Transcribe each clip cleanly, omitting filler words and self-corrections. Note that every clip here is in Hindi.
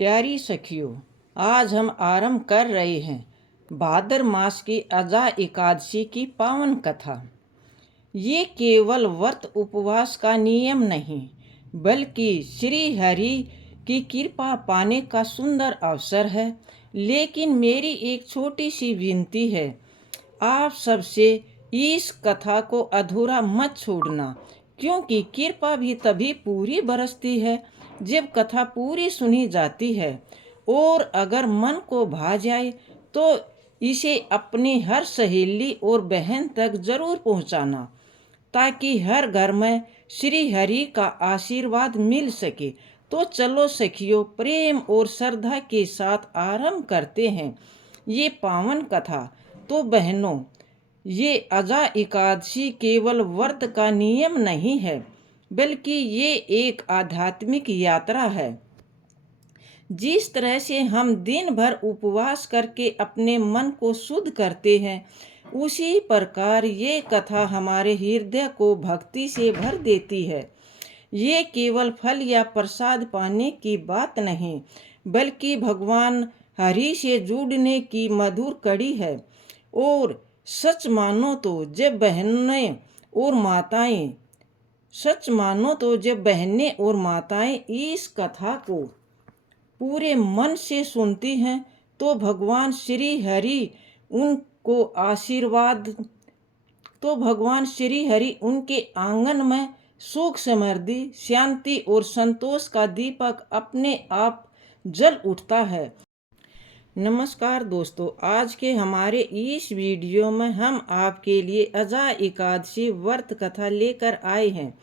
प्यारी सखियों, आज हम आरंभ कर रहे हैं भाद्र मास की अजा एकादशी की पावन कथा। ये केवल व्रत उपवास का नियम नहीं, बल्कि श्री हरि की कृपा पाने का सुंदर अवसर है। लेकिन मेरी एक छोटी सी विनती है, आप सबसे इस कथा को अधूरा मत छोड़ना, क्योंकि कृपा भी तभी पूरी बरसती है जब कथा पूरी सुनी जाती है। और अगर मन को भा जाए तो इसे अपनी हर सहेली और बहन तक जरूर पहुंचाना, ताकि हर घर में श्री हरि का आशीर्वाद मिल सके। तो चलो सखियों, प्रेम और श्रद्धा के साथ आरंभ करते हैं ये पावन कथा। तो बहनों, ये अजा एकादशी केवल व्रत का नियम नहीं है, बल्कि ये एक आध्यात्मिक यात्रा है। जिस तरह से हम दिन भर उपवास करके अपने मन को शुद्ध करते हैं, उसी प्रकार ये कथा हमारे हृदय को भक्ति से भर देती है। ये केवल फल या प्रसाद पाने की बात नहीं, बल्कि भगवान हरि से जुड़ने की मधुर कड़ी है। और सच मानो तो जब बहनें और माताएं इस कथा को पूरे मन से सुनती हैं, तो भगवान श्री हरि उनके आंगन में सुख, समृद्धि, शांति और संतोष का दीपक अपने आप जल उठता है। नमस्कार दोस्तों, आज के हमारे इस वीडियो में हम आपके लिए अजा एकादशी व्रत कथा लेकर आए हैं।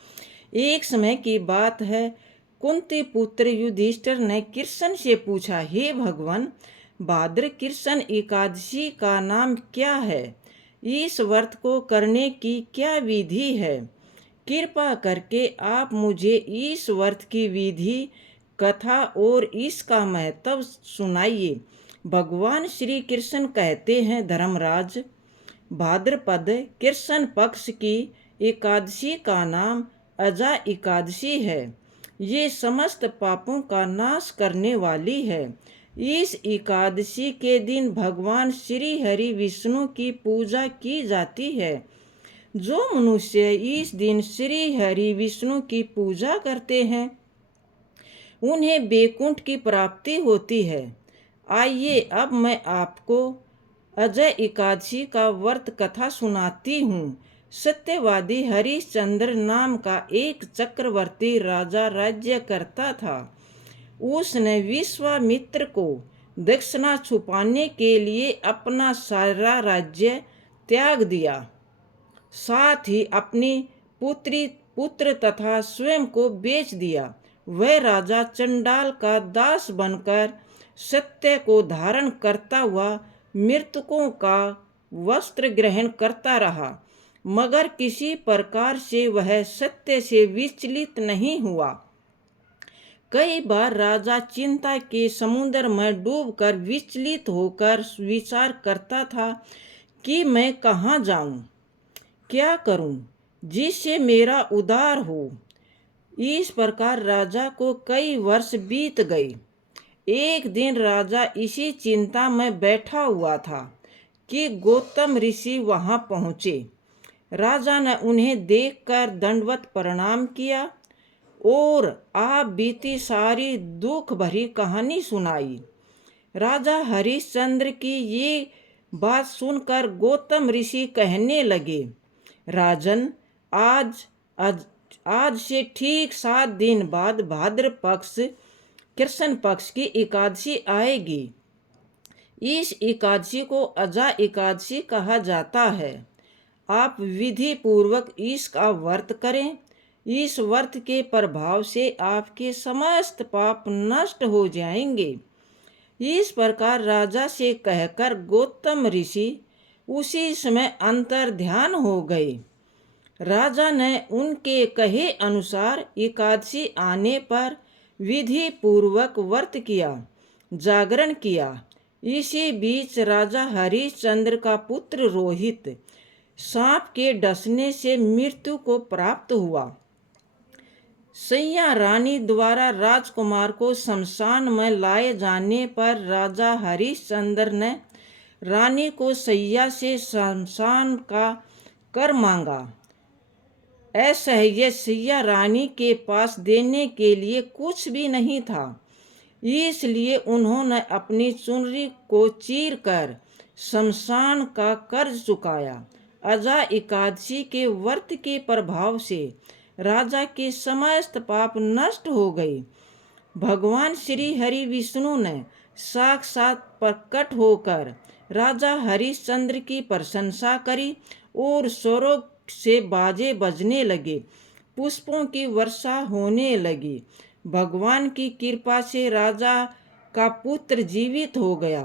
एक समय की बात है, कुंती पुत्र युधिष्ठिर ने कृष्ण से पूछा, हे भगवान, भाद्र कृष्ण एकादशी का नाम क्या है? इस व्रत को करने की क्या विधि है? कृपा करके आप मुझे इस व्रत की विधि, कथा और इसका महत्व सुनाइए। भगवान श्री कृष्ण कहते हैं, धर्मराज, भाद्रपद कृष्ण पक्ष की एकादशी का नाम अजा एकादशी है। ये समस्त पापों का नाश करने वाली है। इस एकादशी के दिन भगवान श्री हरि विष्णु की पूजा की जाती है। जो मनुष्य इस दिन श्री हरि विष्णु की पूजा करते हैं, उन्हें वैकुंठ की प्राप्ति होती है। आइए अब मैं आपको अजय एकादशी का व्रत कथा सुनाती हूँ। सत्यवादी हरिश्चंद्र नाम का एक चक्रवर्ती राजा राज्य करता था। उसने विश्वामित्र को दक्षिणा छुपाने के लिए अपना सारा राज्य त्याग दिया, साथ ही अपनी पुत्र तथा स्वयं को बेच दिया। वह राजा चंडाल का दास बनकर सत्य को धारण करता हुआ मृतकों का वस्त्र ग्रहण करता रहा, मगर किसी प्रकार से वह सत्य से विचलित नहीं हुआ। कई बार राजा चिंता के समुद्र में डूबकर विचलित होकर विचार करता था कि मैं कहाँ जाऊं, क्या करूं जिससे मेरा उद्धार हो। इस प्रकार राजा को कई वर्ष बीत गए। एक दिन राजा इसी चिंता में बैठा हुआ था कि गौतम ऋषि वहां पहुंचे। राजा ने उन्हें देखकर दंडवत प्रणाम किया और आप बीती सारी दुख भरी कहानी सुनाई। राजा हरिश्चंद्र की ये बात सुनकर गौतम ऋषि कहने लगे, राजन, आज से ठीक 7 दिन बाद भाद्र पक्ष कृष्ण पक्ष की एकादशी आएगी। इस एकादशी को अजा एकादशी कहा जाता है। आप विधि पूर्वक इसका व्रत करें। इस व्रत के प्रभाव से आपके समस्त पाप नष्ट हो जाएंगे। इस प्रकार राजा से कहकर गौतम ऋषि उसी समय अंतर ध्यान हो गए। राजा ने उनके कहे अनुसार एकादशी आने पर विधि पूर्वक व्रत किया, जागरण किया। इसी बीच राजा हरिश्चंद्र का पुत्र रोहित सांप के डसने से मृत्यु को प्राप्त हुआ। सैया रानी द्वारा राजकुमार को शमशान में लाए जाने पर राजा हरिश्चंद्र ने रानी को सैया से शमशान का कर मांगा। असह्य सैया रानी के पास देने के लिए कुछ भी नहीं था, इसलिए उन्होंने अपनी चुनरी को चीर कर शमशान का कर्ज चुकाया। अजा एकादशी के व्रत के प्रभाव से राजा के समस्त पाप नष्ट हो गए। भगवान श्री हरि विष्णु ने साक्षात प्रकट होकर राजा हरिश्चंद्र की प्रशंसा करी और स्वर्ग से बाजे बजने लगे, पुष्पों की वर्षा होने लगी। भगवान की कृपा से राजा का पुत्र जीवित हो गया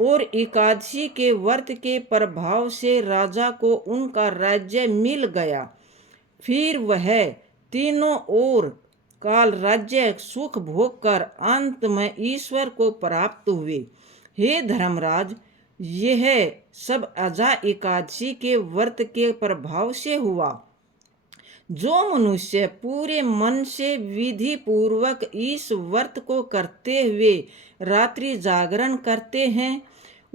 और एकादशी के व्रत के प्रभाव से राजा को उनका राज्य मिल गया। फिर वह तीनों ओर काल राज्य सुख भोग कर अंत में ईश्वर को प्राप्त हुए। हे धर्मराज, यह सब अजा एकादशी के व्रत के प्रभाव से हुआ। जो मनुष्य पूरे मन से विधि पूर्वक इस व्रत को करते हुए रात्रि जागरण करते हैं,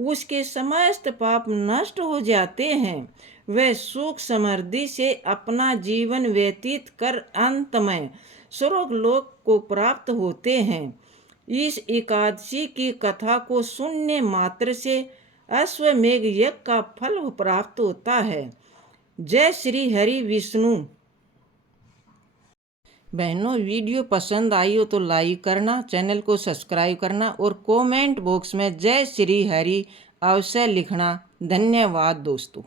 उसके समस्त पाप नष्ट हो जाते हैं। वह सुख समृद्धि से अपना जीवन व्यतीत कर अंत में स्वर्गलोक को प्राप्त होते हैं। इस एकादशी की कथा को सुनने मात्र से अश्वमेघ यज्ञ का फल प्राप्त होता है। जय श्री हरि विष्णु। बहनों, वीडियो पसंद आई हो तो लाइक करना, चैनल को सब्सक्राइब करना और कमेंट बॉक्स में जय श्री हरि अवश्य लिखना। धन्यवाद दोस्तों।